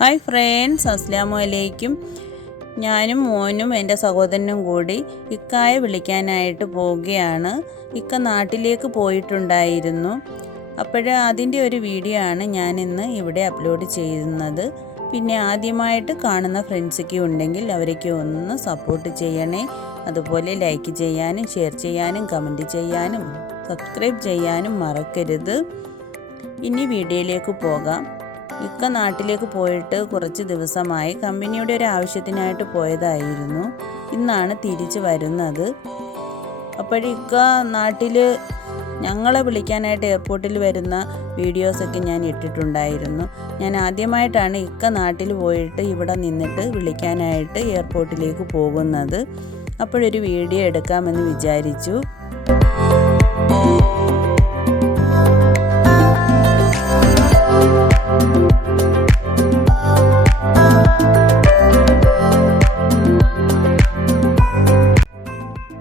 Hi friends, അസ്സലാമു അലൈക്കും. ഞാനും മോനും എൻ്റെ സഹോദരനും കൂടി ഇക്കായെ വിളിക്കാനായിട്ട് പോവുകയാണ്. ഇക്ക നാട്ടിലേക്ക് പോയിട്ടുണ്ടായിരുന്നു. അതിൻ്റെ ഒരു വീഡിയോ ആണ് ഞാനിന്ന് ഇവിടെ അപ്ലോഡ് ചെയ്യുന്നത്. പിന്നെ ആദ്യമായിട്ട് കാണുന്ന ഫ്രണ്ട്സൊക്കെ ഉണ്ടെങ്കിൽ അവരൊക്കെ ഒന്ന് സപ്പോർട്ട് ചെയ്യണേ. അതുപോലെ ലൈക്ക് ചെയ്യാനും ഷെയർ ചെയ്യാനും കമൻറ്റ് ചെയ്യാനും സബ്സ്ക്രൈബ് ചെയ്യാനും മറക്കരുത്. ഇനി വീഡിയോയിലേക്ക് പോകാം. ഇക്ക നാട്ടിലേക്ക് പോയിട്ട് കുറച്ച് ദിവസമായി. കമ്പനിയുടെ ഒരു ആവശ്യത്തിനായിട്ട് പോയതായിരുന്നു. ഇന്നാണ് തിരിച്ച് വരുന്നത്. ഇക്ക നാട്ടിൽ ഞങ്ങളെ വിളിക്കാനായിട്ട് എയർപോർട്ടിൽ വരുന്ന വീഡിയോസൊക്കെ ഞാൻ ഇട്ടിട്ടുണ്ടായിരുന്നു. ഞാൻ ആദ്യമായിട്ടാണ് ഇക്ക നാട്ടിൽ പോയിട്ട് ഇവിടെ നിന്നിട്ട് വിളിക്കാനായിട്ട് എയർപോർട്ടിലേക്ക് പോകുന്നത്. അപ്പോഴൊരു വീഡിയോ എടുക്കാമെന്ന് വിചാരിച്ചു.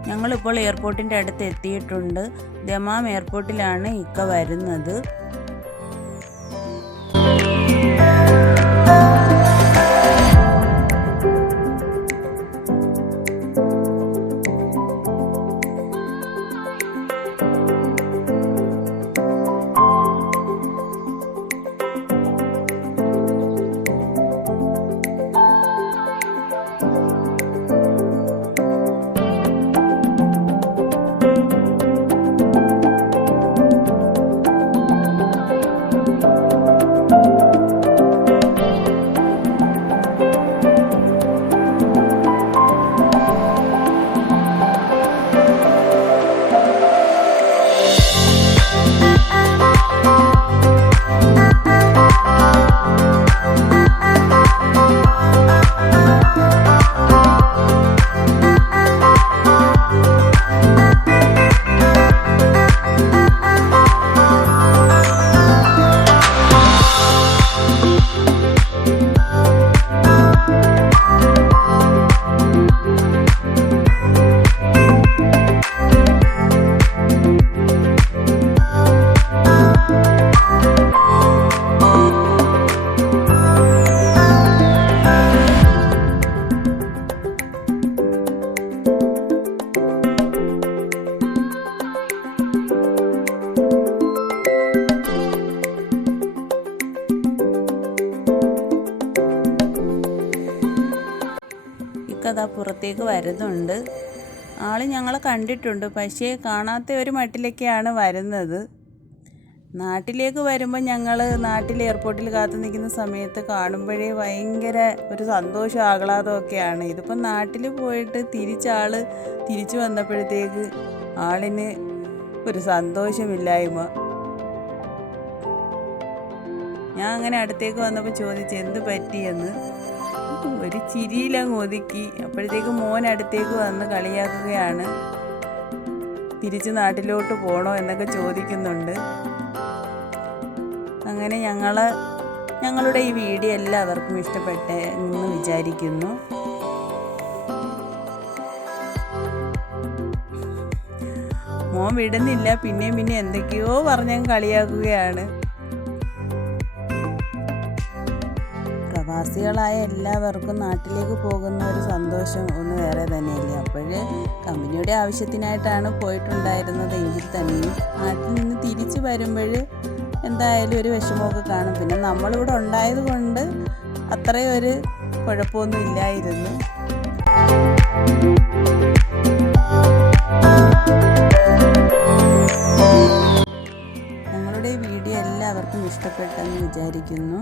ഞങ്ങളിപ്പോൾ എയർപോർട്ടിൻ്റെ അടുത്ത് എത്തിയിട്ടുണ്ട്. ദമാം എയർപോർട്ടിലാണ് ഇക്ക വരുന്നത്. അതാ പുറത്തേക്ക് വരുന്നുണ്ട്. ആൾ ഞങ്ങളെ കണ്ടിട്ടുണ്ട്, പക്ഷേ കാണാത്ത ഒരു മട്ടിലേക്കാണ് വരുന്നത്. നാട്ടിലേക്ക് വരുമ്പോൾ ഞങ്ങൾ നാട്ടിൽ എയർപോർട്ടിൽ കാത്തു നിൽക്കുന്ന സമയത്ത് കാണുമ്പോഴേ ഭയങ്കര ഒരു സന്തോഷം ആഹ്ലാദമൊക്കെയാണ്. ഇതിപ്പോൾ നാട്ടിൽ പോയിട്ട് തിരിച്ചു വന്നപ്പോഴത്തേക്ക് ആളിന് ഒരു സന്തോഷമില്ലായ്മ. ഞാൻ അങ്ങനെ അടുത്തേക്ക് വന്നപ്പോൾ ചോദിച്ചു എന്ത് പറ്റിയെന്ന്. ഒരു ചിരിയിലങ്ങ് ഒതുക്കി. അപ്പോഴത്തേക്ക് മോൻ അടുത്തേക്ക് വന്ന് കളിയാക്കുകയാണ്. തിരിച്ച് നാട്ടിലോട്ട് പോകണോ എന്നൊക്കെ ചോദിക്കുന്നുണ്ട്. അങ്ങനെ ഞങ്ങളുടെ ഈ വീഡിയോ എല്ലാവർക്കും ഇഷ്ടപ്പെട്ടെന്ന് വിചാരിക്കുന്നു. മോൻ വിടുന്നില്ല, പിന്നെയും എന്തൊക്കെയോ പറഞ്ഞങ്ങ് കളിയാക്കുകയാണ്. പ്രവാസികളായ എല്ലാവർക്കും നാട്ടിലേക്ക് പോകുന്ന ഒരു സന്തോഷം ഒന്ന് വേറെ തന്നെയല്ലേ. കമ്പനിയുടെ ആവശ്യത്തിനായിട്ടാണ് പോയിട്ടുണ്ടായിരുന്നത് എങ്കിൽ തന്നെയും നാട്ടിൽ നിന്ന് തിരിച്ചു വരുമ്പോൾ എന്തായാലും ഒരു വിഷമമൊക്കെ കാണും. പിന്നെ നമ്മളിവിടെ ഉണ്ടായത് കൊണ്ട് അത്രയും ഒരു കുഴപ്പമൊന്നും ഇല്ലായിരുന്നു. ഞങ്ങളുടെ വീഡിയോ എല്ലാവർക്കും ഇഷ്ടപ്പെട്ടെന്ന് വിചാരിക്കുന്നു.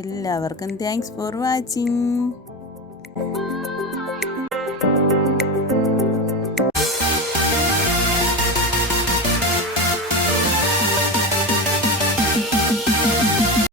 എല്ലാവർക്കും താങ്ക്സ് ഫോർ വാച്ചിങ്.